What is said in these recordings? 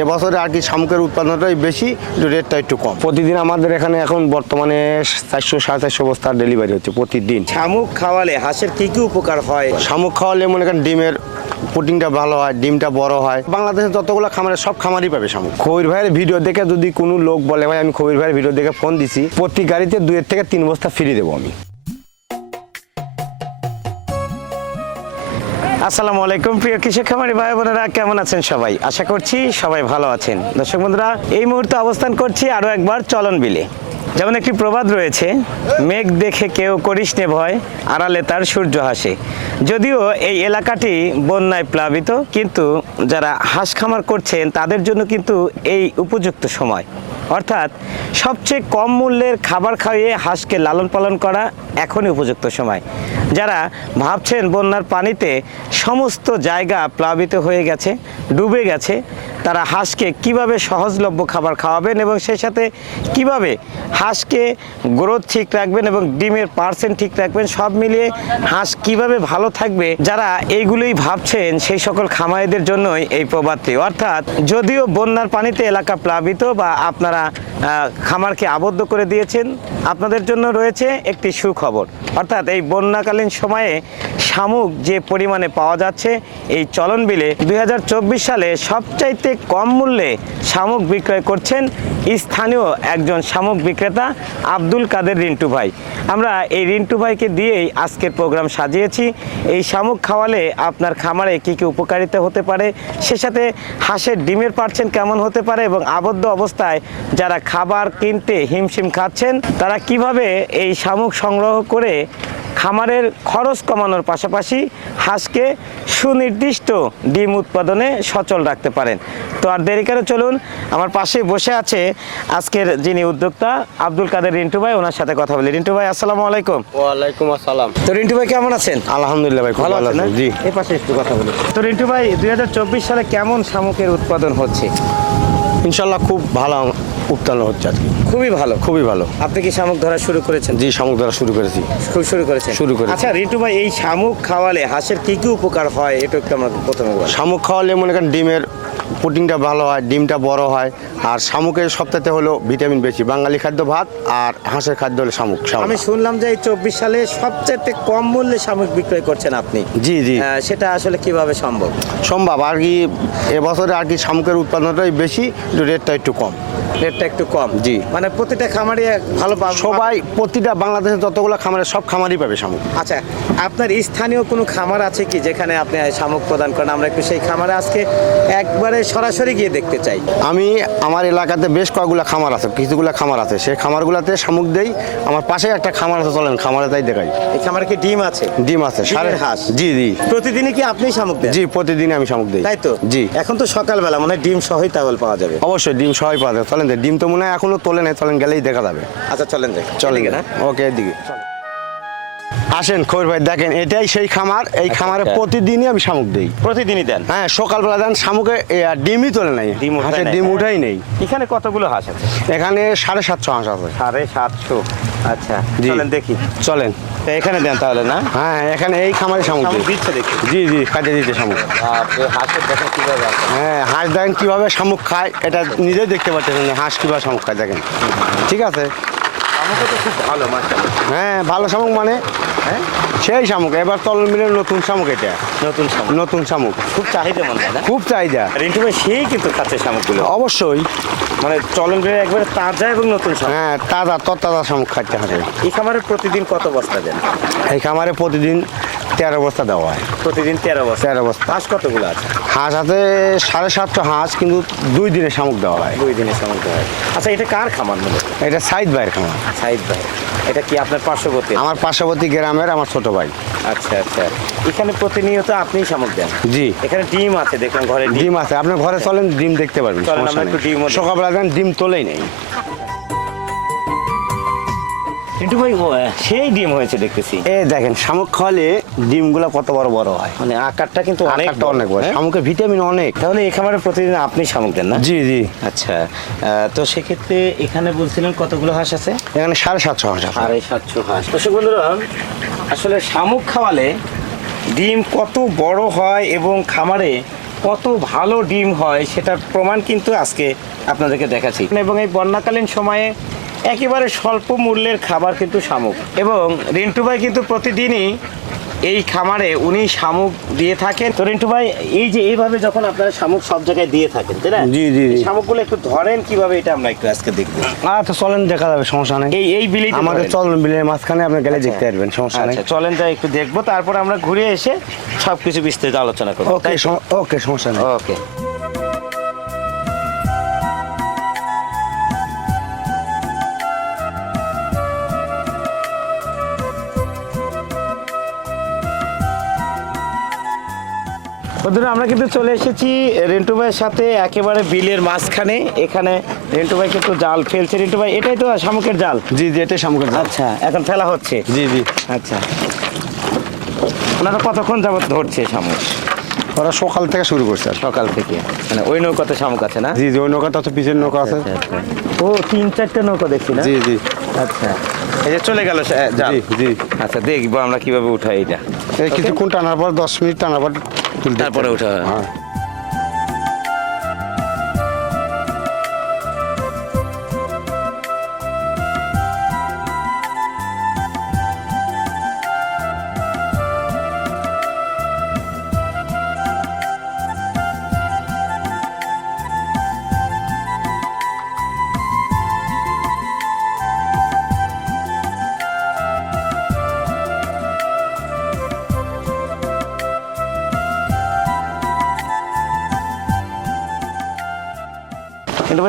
এবছরে আর কি শামুকের উৎপাদনটাই বেশি রেটটা একটু কম। প্রতিদিন আমাদের এখানে এখন বর্তমানে চারশো সাড়ে চারশো বস্তার ডেলিভারি হচ্ছে প্রতিদিন। শামুক খাওয়ালে হাঁসের কি কি উপকার হয়? শামুক খাওয়ালে মনে করেন ডিমের প্রোটিনটা ভালো হয় ডিমটা বড় হয়। বাংলাদেশে যতগুলো খামারে সব খামারই পাবে শামুক। খবির ভাইয়ের ভিডিও দেখে যদি কোনো লোক বলে ভাই আমি খবির ভাইয়ের ভিডিও দেখে ফোন দিছি। প্রতি গাড়িতে দুয়ের থেকে তিন বস্তা ফ্রি দেবো আমি। আসসালামু আলাইকুম, প্রিয় কৃষক খামারি ভাই বোনেরা, কেমন আছেন সবাই? আশা করছি সবাই ভালো আছেন। দর্শক বন্ধুরা, এই মুহূর্তে অবস্থান করছি আরও একবার চলন বিলে। যেমন একটি প্রবাদ রয়েছে, মেঘ দেখে কেউ করিস নে ভয়, আড়ালে তার সূর্য হাসে। যদিও এই এলাকাটি বন্যায় প্লাবিত, কিন্তু যারা হাঁস খামার করছেন, তাদের জন্য কিন্তু এই উপযুক্ত সময়। অর্থাৎ, সবচেয়ে কম মূল্যের খাবার খাইয়ে হাঁসকে লালন পালন করা এখনই উপযুক্ত সময়। যারা ভাবছেন বন্যার পানিতে সমস্ত জায়গা প্লাবিত হয়ে গেছে, ডুবে গেছে, তারা হাঁসকে কীভাবে সহজলভ্য খাবার খাওয়াবেন এবং সেই সাথে কীভাবে হাঁসকে গ্রোথ ঠিক রাখবেন এবং ডিমের পার্সেন্ট ঠিক রাখবেন, সব মিলিয়ে হাঁস কীভাবে ভালো থাকবে, যারা এইগুলোই ভাবছেন সেই সকল খামারিদের জন্যই এই প্রবাদটি। অর্থাৎ যদিও বন্যার পানিতে এলাকা প্লাবিত বা আপনারা খামারকে আবদ্ধ করে দিয়েছেন। আপনাদের জন্য রয়েছে একটি সুখবর। অর্থাৎ এই বন্যাকালীন সময়ে শামুক যে পরিমাণে পাওয়া যাচ্ছে, এই চলন বিলে দুই হাজার চব্বিশ সালে সবচাইতে কম মূল্যে শামুক বিক্রয় করছেন স্থানীয় একজন শামুক বিক্রেতা আব্দুল কাদের রিন্টু ভাই। আমরা এই রিন্টু ভাইকে দিয়েই আজকের প্রোগ্রাম সাজিয়েছি। এই শামুক খাওয়ালে আপনার খামারে কী কী উপকারিতা হতে পারে, সে সাথে হাঁসের ডিমের পার্সেন্ট কেমন হতে পারে এবং আবদ্ধ অবস্থায় যারা খাবার কিনতে হিমশিম খাচ্ছেন তারা কীভাবে এই শামুক সংগ্রহ করে খামারের খরচ কমানোর পাশাপাশি হাঁসকে সুনির্দিষ্ট ডিম উৎপাদনে সচল রাখতে পারেন? তো আর দেরি করে চলুন আমার পাশে বসে আছে আজকের যিনি উদ্যোক্তা আব্দুল কাদের রিন্টু ভাই ওনার সাথে কথা বলি। রিন্টু ভাই আসসালামু আলাইকুম। ওয়ালাইকুম আসসালাম। তো রিন্টু ভাই কেমন আছেন? আলহামদুলিল্লাহ ভাই ভালো? আছেন জি। এই পাশে একটু কথা বলি। তো রিন্টু ভাই দুই হাজার চব্বিশ সালে কেমন শামুকের উৎপাদন হচ্ছে? ইনশাল্লাহ খুব ভালো উত্তালন হচ্ছে আজকে। খুবই ভালো। খুবই ভালো। আপনি কি শামুক ধরা শুরু করেছেন? জি শামুক ধরা শুরু করেছি। খুব শুরু করেছেন? শুরু করেছি। আচ্ছা রিন্টু ভাই এই শামুক খাওয়ালে হাঁসের কি কি উপকার হয়? এটা একটু আমরা প্রথমে শামুক খাওয়ালে মনে করেন ডিমের প্রোটিনটা ভালো হয় ডিমটা বড় হয়। আর শামুকের সপ্তাহে হলো ভিটামিন বেশি। বাঙালি খাদ্য ভাত আর হাঁসের খাদ্য হলো শামুক। আমি শুনলাম যে এই চব্বিশ সালে সবচেয়ে কম মূল্যে শামুক বিক্রয় করছেন আপনি। জি জি। সেটা আসলে কীভাবে সম্ভব? সম্ভব। আর কি এবছরে আর কি শামুকের উৎপাদনটাই বেশি রেটটা একটু কম। রেটটা একটু কম। জি। মানে প্রতিটা খামারে ভালো পাবে সবাই প্রতিটা বাংলাদেশে যতগুলো খামারে সব খামারই পাবে শামুক। আচ্ছা আপনার স্থানীয় কোনো খামার আছে কি যেখানে আপনি শামুক প্রদান করেন? আমরা একটু সেই খামারে আজকে একবারে সরাসরি গিয়ে দেখতে চাই। আমি আমার এলাকাতে বেশ কয়েকগুলো খামার আছে কিছুগুলো খামার আছে। সেই খামারগুলোতে শামুক দেই। আমার পাশে একটা খামার আছে চলেন খামারে তাই দেখাই। এই খামারে কি ডিম আছে? ডিম আছে সাড়ে হাঁস? জি জি। প্রতিদিনই কি আপনি শামুক দেন? জি প্রতিদিন আমি শামুক দিই। তাই তো? জি। এখন তো সকালবেলা মানে ডিম সহই তাহলে পাওয়া যাবে। অবশ্যই ডিম সহই পাওয়া যায় চলেন ডিম তো মনে হয় এখনও তোলে নাই চলেন গেলেই দেখা যাবে। আচ্ছা চলেন যাই। চলেন না? ওকে এদিকে। আসেন খবর ভাই দেখেন এটাই সেই খামার। এই খামারে আচ্ছা। প্রতিদিনই আমি শামুক দিই। প্রতিদিনই দেন? হ্যাঁ সকালবেলা দেন শামুকে ডিমই তোলে নাই। হাঁসের ডিম। উঠাই নেই। এখানে কতগুলো হাঁস আছে? এখানে সাড়ে সাতশো হাঁস আছে। সাড়ে সাতশো। আচ্ছা চলেন দেখি। চলেন। তা এখানে দেন তাহলে না? হ্যাঁ এখানে এই খামারে শামুক দিচ্ছে দেখি। জি জি কাজে দিতে শামুক। হাঁসের দেখেন কীভাবে হ্যাঁ হাঁস দেখেন কীভাবে শামুক খায় এটা নিজেই দেখতে পাচ্ছেন হাঁস কীভাবে শামুক খায় দেখেন। ঠিক আছে? শামুকও তো খুব ভালো মাশাআল্লাহ। হ্যাঁ ভালো শামুক মানে? হ্যাঁ? সেই শামুক এবার তলন মিলের নতুন শামুক এটা। নতুন শামুক। নতুন শামুক। খুব চাহিদা মনে হয় না? খুব চাহিদা। রিন্টু ভাই সেই কিন্তু খাচ্ছে শামুকগুলো। অবশ্যই। মানে চলন বেড়ে একবারে তাজা এবং নতুন শামুক। হ্যাঁ তাজা তরতাজা শামুক খাইতে হবে। এই খামারে প্রতিদিন কত বস্তা দেন? এই খামারে প্রতিদিন তেরো বস্তা দেওয়া হয়। প্রতিদিন তেরো বস্তা। তেরো বস্তা। হাঁস কতগুলো আছে? হাঁস আছে সাড়ে সাতশো হাঁস কিন্তু দুই দিনে শামুক দেওয়া হয়। দুই দিনে শামুক দেওয়া হয়। আচ্ছা এটা কার খামার মূলত? এটা সাইদ ভাইয়ের খামার। সাইদ ভাই। এটা কি আপনার পার্শ্ববর্তী? আমার পার্শ্ববর্তী গ্রামের আমার ছোট ভাই। আচ্ছা আচ্ছা। এখানে প্রতিনিয়ত আপনিই শামুক দেন? জি। এখানে ডিম আছে দেখলাম ঘরে ডিম আছে। আপনার ঘরে চলেন ডিম দেখতে পারবেন সমস্যা নেই। সকালবেলা দেন ডিম তোলেই নেই। রিন্টু ভাই সেই ডিম হয়েছে দেখতেছি। এ দেখেন শামুক খাওয়ালে ডিমগুলো কত বড় বড় হয়। মানে আকারটা কিন্তু আকারটা অনেক বড়। হ্যাঁ? শামুকে ভিটামিন অনেক। তাহলে এই খামারে প্রতিদিন আপনি শামুক দেন না? জি জি। আচ্ছা তো সেক্ষেত্রে এখানে বলছিলেন কতগুলো হাঁস আছে? এখানে সাড়ে সাতশো হাঁস সাড়ে সাতশো হাঁস। দর্শক বন্ধুরা আসলে শামুক খাওয়ালে ডিম কত বড় হয় এবং খামারে কত ভালো ডিম হয় সেটার প্রমাণ কিন্তু আজকে আপনাদেরকে দেখাচ্ছি। এবং এই বন্যাকালীন সময়ে একেবারে স্বল্প মূল্যের খাবার কিন্তু শামুক। এবং রিন্টু ভাই কিন্তু প্রতিদিনই এই খামারে উনি শামুক দিয়ে থাকেন। তো রিন্টু ভাই এই যে এইভাবে যখন আপনারা শামুক সব জায়গায় দিয়ে থাকেন তাই না? জি, জি, জি। শামুকগুলো একটু ধরেন কীভাবে এটা আমরা একটু আজকে দেখব। আচ্ছা চলেন দেখা যাবে সমস্যা নেই। এই এই বিলেই আমাদের চলন বিলের মাঝখানে আপনি গেলে দেখতে পারবেন সমস্যা নেই। আচ্ছা চলেন যাই একটু দেখব। তারপর আমরা ঘুরে এসে সবকিছু বিস্তারিত আলোচনা করব ওকে ওকে সমস্যা নেই। ওকে বন্ধুরা আমরা কিন্তু চলে এসেছি রেন্টু ভাইয়ের সাথে একেবারে বিলের মাঝখানে। এখানে রেন্টু ভাই কিন্তু জাল ফেলছে। রেন্টু ভাই এটাই তো শামুকের জাল? জি জি এটাই সামগ্রী আচ্ছা এখন ফেলা হচ্ছে? জি জি। আচ্ছা। ওনারা কতক্ষণ যাবত ধরছে শামুক? ওরা সকাল থেকে শুরু করছে সকাল থেকে। মানে ওই নৌকাতে শামুক আছে না? জি জি ওই নৌকাটা তো পিছের নৌকা আছে। আচ্ছা, আচ্ছা। ও তিন চারটে নৌকা দেখছি না? জি জি। আচ্ছা। এই যে চলে গেল জাল। জি জি। আচ্ছা দেখব আমরা কীভাবে উঠাই এটা। এই কিছুক্ষণ টানার পর দশ মিনিট টানার পর তারপরে ওঠা হয়।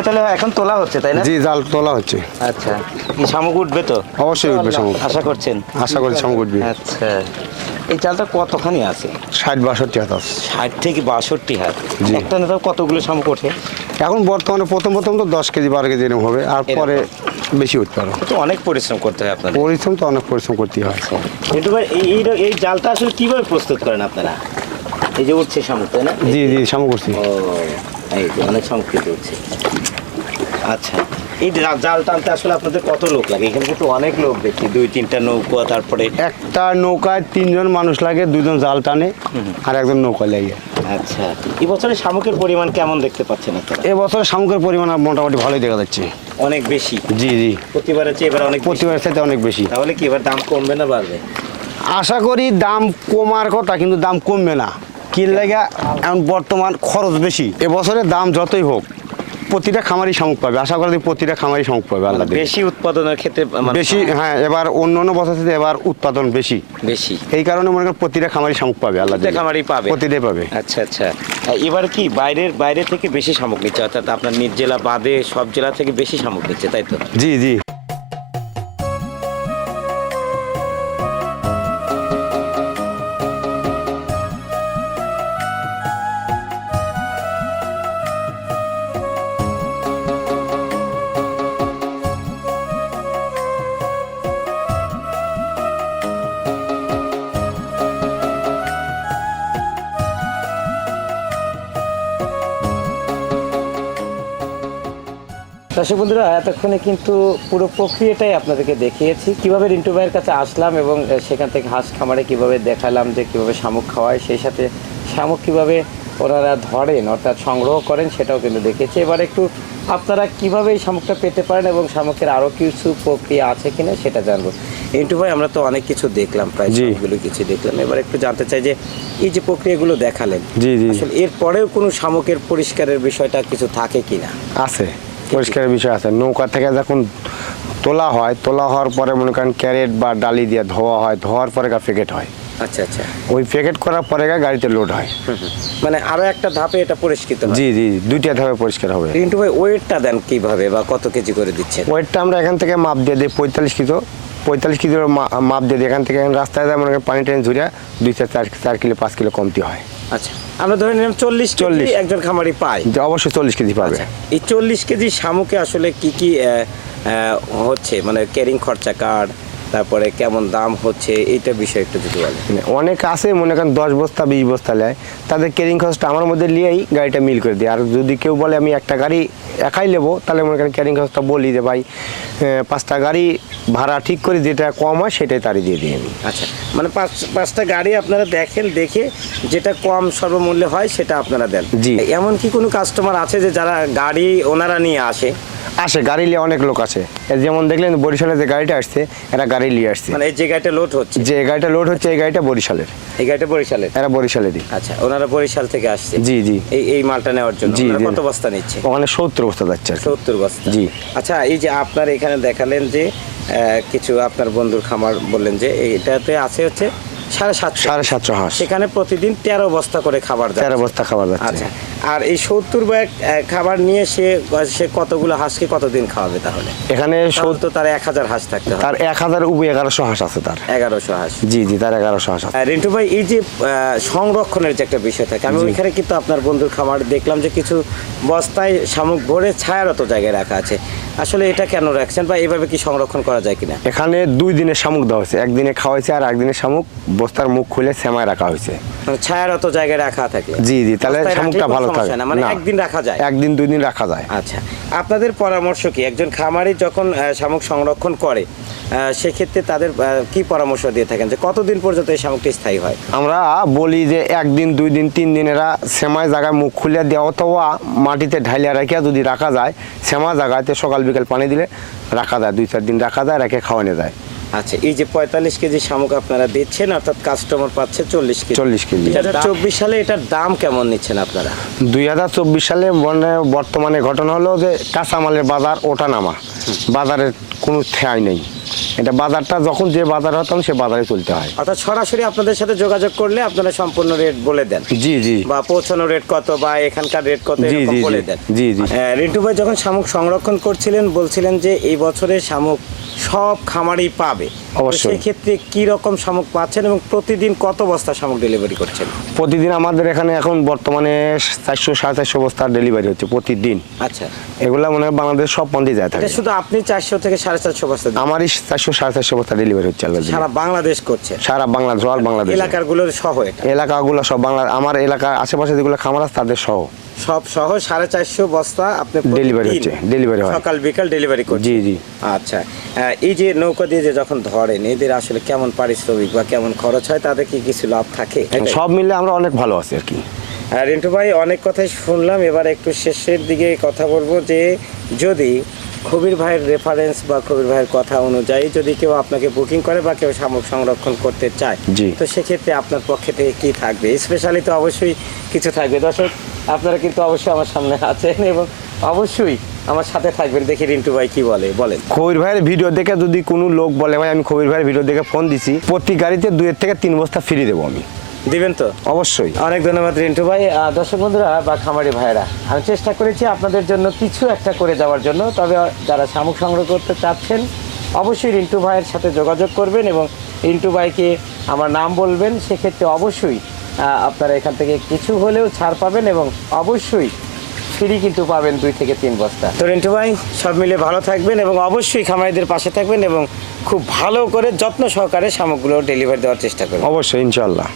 তাহলে এখন তোলা হচ্ছে তাই না? জি জাল তোলা হচ্ছে। আচ্ছা। কি শামুক উঠবে তো? অবশ্যই উঠবে শামুক। আশা করছেন। আশা করি শামুক উঠবে। আচ্ছা। এই চালটা কতখানি আছে? ষাট বাষট্টি হাত আছে। ষাট থেকে বাষট্টি হাত। একটা নেতা কতগুলো শামুক ওঠে? এখন বর্তমানে প্রথম প্রথম তো দশ কেজি বারো কেজি এরকম হবে। আর পরে বেশি উঠতে পারো তো অনেক পরিশ্রম করতে হয় আপনাদের। পরিশ্রম তো অনেক পরিশ্রম করতে হয়। কিন্তু এই এই- এই জালটা আসলে কীভাবে প্রস্তুত করেন আপনারা? এই যে উঠছে শামুক তাই না? জি জি শামুক করছি ও। এই যে অনেক শামুক কেটে উঠছে আচ্ছা এই জাল টানতে আসলে আপনাদের কত লোক লাগে? এখানে কিন্তু অনেক লোক দেখছি দুই তিনটা নৌকো তারপরে একটা নৌকায় তিনজন মানুষ লাগে দুজন জাল টানে আর একজন নৌকা লাগে। আচ্ছা এই বছরে শামুকের পরিমাণ কেমন দেখতে পাচ্ছেন আপনারা? এবছর শামুকের পরিমাণ মোটামুটি ভালোই দেখা যাচ্ছে। অনেক বেশি? জি জি। প্রতিবারের চেয়ে এবার অনেক প্রতিবারের সাথে অনেক বেশি। তাহলে কি এবার দাম কমবে না বাড়বে? আশা করি দাম কমার কথা কিন্তু দাম কমবে না। কি লাগে এখন বর্তমান খরচ বেশি। এবছরে দাম যতই হোক প্রতিটা খামারই শামুক পাবে। আশা করি প্রতিটা খামারই শামুক পাবে আল্লাহ। বেশি উৎপাদনের ক্ষেত্রে মানে বেশি হ্যাঁ এবার অন্য অন্য বছর থেকে এবার উৎপাদন বেশি। বেশি। এই কারণে মনে করেন প্রতিটা খামারই শামুক পাবে আল্লাহ। খামারই পাবে। প্রতিটাই পাবে। আচ্ছা আচ্ছা। এবার কি বাইরের বাইরে থেকে বেশি শামুক নিচ্ছে? অর্থাৎ আপনার নিজ জেলা বাদে সব জেলা থেকে বেশি শামুক নিচ্ছে তাই তো? জি জি। দর্শক বন্ধুরা এতক্ষণে কিন্তু পুরো প্রক্রিয়াটাই আপনাদেরকে দেখিয়েছি। কীভাবে রিন্টু ভাইয়ের কাছে আসলাম এবং সেখান থেকে হাঁস খামারে কীভাবে দেখালাম যে কীভাবে শামুক খাওয়ায় সেই সাথে শামুক কীভাবে ওনারা ধরেন অর্থাৎ সংগ্রহ করেন সেটাও কিন্তু দেখেছি এবার একটু আপনারা কীভাবে এই শামুকটা পেতে পারেন এবং শামুকের আরও কিছু প্রক্রিয়া আছে কিনা সেটা জানব। রিন্টু ভাই আমরা তো অনেক কিছু দেখলাম প্রায়। সবগুলো কিছু দেখলাম। এবার একটু জানতে চাই যে এই যে প্রক্রিয়াগুলো দেখালেন জি, জি। আসলে এরপরেও কোনো শামুকের পরিষ্কারের বিষয়টা কিছু থাকে কিনা? আছে। পরিষ্কারের বিষয় আছে। নৌকা থেকে যখন তোলা হয় তোলা হওয়ার পরে মনে করেন ক্যারেট বা ডালি দিয়ে ধোয়া হয় ধোয়ার পরে গা প্যাকেট হয়। আচ্ছা আচ্ছা। ওই প্যাকেট করার পরে গা গাড়িতে লোড হয়। মানে আরও একটা ধাপে এটা পরিষ্কৃত জি জি দুইটা ধাপে পরিষ্কার হবে। ভাই ওয়েটটা দেন কীভাবে বা কত কেজি করে দিচ্ছেন? ওয়েটটা আমরা এখান থেকে মাপ দিয়ে দিই পঁয়তাল্লিশ কিলো। পঁয়তাল্লিশ কিলোর মা- মাপ দিয়ে দিই। এখান থেকে রাস্তায় যায় মনে করেন পানি টানি ঝুরিয়া দুই চার চার কিলো পাঁচ কিলো কমতি হয়। আচ্ছা আমরা ধরে নিলাম চল্লিশ চল্লিশ। একজন খামারি পায়। যে অবশ্যই চল্লিশ কেজি পাবে। আচ্ছা এই চল্লিশ কেজি শামুকে আসলে কি কি হচ্ছে মানে ক্যারিং খরচা কার্ড তারপরে কেমন দাম হচ্ছে এইটা বিষয় একটু যদি বলেন। মানে অনেক আছে মনে করেন দশ বস্তা বিশ বস্তা নেয়। তাদের ক্যারিং খরচটা আমার মধ্যে নিয়েই গাড়িটা মিল করে দিই আর যদি কেউ বলে আমি একটা গাড়ি একাই নেব তাহলে মনে করেন ক্যারিং খরচটা বলি যে ভাই পাঁচটা গাড়ি ভাড়া ঠিক করে যেটা কম হয় সেটাই তারই দিয়ে দিই আমি। আচ্ছা মানে পাঁচ পাঁচটা গাড়ি আপনারা দেখেন দেখে যেটা কম সর্বমূল্যে হয় সেটা আপনারা দেন। জি। এমন কি কোনো কাস্টমার আছে যে যারা গাড়ি ওনারা নিয়ে আসে? আসে গাড়ি নিয়ে অনেক লোক আছে যেমন দেখলেন বরিশালে যে গাড়িটা আসছে এরা গাড়ি নিয়ে আসছে। মানে এই যে গাড়িটা লোড হচ্ছে? যে গাড়িটা লোড হচ্ছে এই গাড়িটা বরিশালের। এই গাড়িটা বরিশালের? এরা বরিশালেরই আচ্ছা ওনারা বরিশাল থেকে আসছে। জি, জি। এই এই মালটা নেওয়ার জন্য। জি, কত বস্তা নিচ্ছে? ওখানে সত্তর বস্তা যাচ্ছে। সত্তর বস্তা। জি। আচ্ছা এই যে আপনার এখানে দেখালেন যে কিছু আপনার বন্ধুর খামার বললেন যে এটাতে আছে হচ্ছে সাড়ে সাতশো। সাড়ে সাতশো হাঁস। সেখানে প্রতিদিন তেরো বস্তা করে খাবার তেরো বস্তা খাবার আচ্ছা আর এই সত্তর ব্যাগ খাবার নিয়ে সে সে কতগুলো হাঁসকে কতদিন খাওয়াবে তাহলে? এখানে সত্তর তার এক হাজার হাঁস থাকতে হবে। তার এক হাজার উপরে এগারোশো হাঁস আছে তার। এগারোশো হাঁস। জি জি তার এগারোশো হাঁস রিন্টু ভাই এই যে সংরক্ষণের যে একটা বিষয় থাকে আমি ওইখানে কিন্তু আপনার বন্ধুর খামার দেখলাম যে কিছু বস্তায় শামুক ভরে ছায়ারত জায়গায় রাখা আছে। আসলে এটা কেন রাখছেন বা এইভাবে কি সংরক্ষণ করা যায় কিনা? এখানে দুই দিনের শামুক দেওয়া হয়েছে। একদিনে খাওয়া হয়েছে আর একদিনে শামুক বস্তার মুখ খুলে সেমায় রাখা হয়েছে। মানে ছায়ারত জায়গায় রাখা থাকে। জি জি তাহলে শামুকটা ভালো সমস্যা না, মানে একদিন রাখা যায়। একদিন দুই দিন রাখা যায়। আচ্ছা আপনাদের পরামর্শ কি? একজন খামারি যখন শামুক সংরক্ষণ করে সেক্ষেত্রে তাদের কি পরামর্শ দিয়ে থাকেন? যে কতদিন পর্যন্ত এই শামুকটি স্থায়ী হয়? আমরা বলি যে একদিন দুই দিন তিন দিন এরা জায়গায় মুখ খুলে দেওয়া অথবা মাটিতে ঢালিয়া রাখিয়া যদি রাখা যায় সেমা জায়গাতে সকাল বিকাল পানি দিলে রাখা যায় দুই চার দিন রাখা যায় রেখে খাওয়ানো যায়। আচ্ছা এই যে পঁয়তাল্লিশ কেজি শামুক আপনারা দিচ্ছেন অর্থাৎ কাস্টমার পাচ্ছে চল্লিশ কেজি। 40 কেজি। হাজার চব্বিশ সালে এটার দাম কেমন নিচ্ছেন আপনারা? দুই হাজার চব্বিশ সালে মানে বর্তমানে ঘটনা হলো যে কাঁচামালের বাজার ওঠা নামা বাজারের কোনো ঠেয়াই নেই। এটা বাজারটা যখন যে বাজার হতাম সে বাজারে চলতে হয়। অর্থাৎ সরাসরি আপনাদের সাথে যোগাযোগ করলে আপনারা সম্পূর্ণ রেট বলে দেন। জি জি। বা পৌঁছানো রেট কত বা এখানকার রেট কত জি, এরকম জি, বলে দেন। জি, জি। রিন্টু ভাই যখন শামুক সংরক্ষণ করছিলেন বলছিলেন যে এই বছরে শামুক সব খামারই পাবে। অবশ্যই। সেই ক্ষেত্রে কি রকম শামুক পাচ্ছেন এবং প্রতিদিন কত বস্তা শামুক ডেলিভারি করছেন? প্রতিদিন আমাদের এখানে এখন বর্তমানে চারশো সাড়ে চারশো বস্তার ডেলিভারি হচ্ছে প্রতিদিন। আচ্ছা। এগুলা মনে হয় বাংলাদেশ সব পন্থী যায় থাকে। শুধু আপনি চারশো থেকে সাড়ে চারশো বস্তা আমারই চারশো সাড়ে চারশো বস্তা ডেলিভারি হচ্ছে সারা বাংলাদেশ করছে। সারা বাংলাদেশ অল বাংলাদেশ। এলাকাগুলোর সহ এটা? এলাকাগুলো সব বাংলা আমার এলাকার আশেপাশে যেগুলো খামার আছে তাদের সহ। সব সহ সাড়ে চারশো বস্তা আপনি প্রতিদিন হচ্ছে, delivery হয়। সকাল বিকাল ডেলিভারি করছেন? জি জি। আচ্ছা। এই যে নৌকা দিয়ে যে যখন ধরেন এদের আসলে কেমন পারিশ্রমিক বা কেমন খরচ হয় তাদের কি কিছু লাভ থাকে? সব মিলে আমরা অনেক ভালো আছি আর কি। রিন্টু ভাই অনেক কথাই শুনলাম এবার একটু শেষের দিকে কথা বলব যে যদি কবির ভাইয়ের রেফারেন্স বা কবির ভাইয়ের কথা অনুযায়ী যদি কেউ আপনাকে বুকিং করে বা কেউ শামুক সংরক্ষণ করতে চায়। তো সেক্ষেত্রে আপনার পক্ষে থেকে কি থাকবে? স্পেশালি তো অবশ্যই কিছু থাকবে। দর্শক আপনারা কিন্তু অবশ্যই আমার সামনে আছেন এবং অবশ্যই আমার সাথে থাকবেন দেখি রিন্টু ভাই কি বলে বলেন। কবির ভাইয়ের ভিডিও দেখে যদি কোনো লোক বলে ভাই আমি কবির ভাইয়ের ভিডিও দেখে ফোন দিছি। প্রতি গাড়িতে দুয়ের থেকে তিন বস্তা ফ্রি দেবো আমি। দিবেন তো? অবশ্যই। অনেক ধন্যবাদ রিন্টু ভাই। দর্শক বন্ধুরা বা খামারি ভাইরা আমি চেষ্টা করেছি আপনাদের জন্য কিছু একটা করে যাওয়ার জন্য তবে যারা শামুক সংগ্রহ করতে চাচ্ছেন অবশ্যই রিন্টু ভাইয়ের সাথে যোগাযোগ করবেন এবং রিন্টু ভাইকে আমার নাম বলবেন। সেক্ষেত্রে অবশ্যই আপনারা এখান থেকে কিছু হলেও ছাড় পাবেন এবং অবশ্যই ফ্রি কিন্তু পাবেন দুই থেকে তিন বস্তা। তো রিন্টু ভাই সব মিলে ভালো থাকবেন এবং অবশ্যই খামারিদের পাশে থাকবেন এবং খুব ভালো করে যত্ন সহকারে শামুকগুলো ডেলিভারি দেওয়ার চেষ্টা করবেন। অবশ্যই ইনশাল্লাহ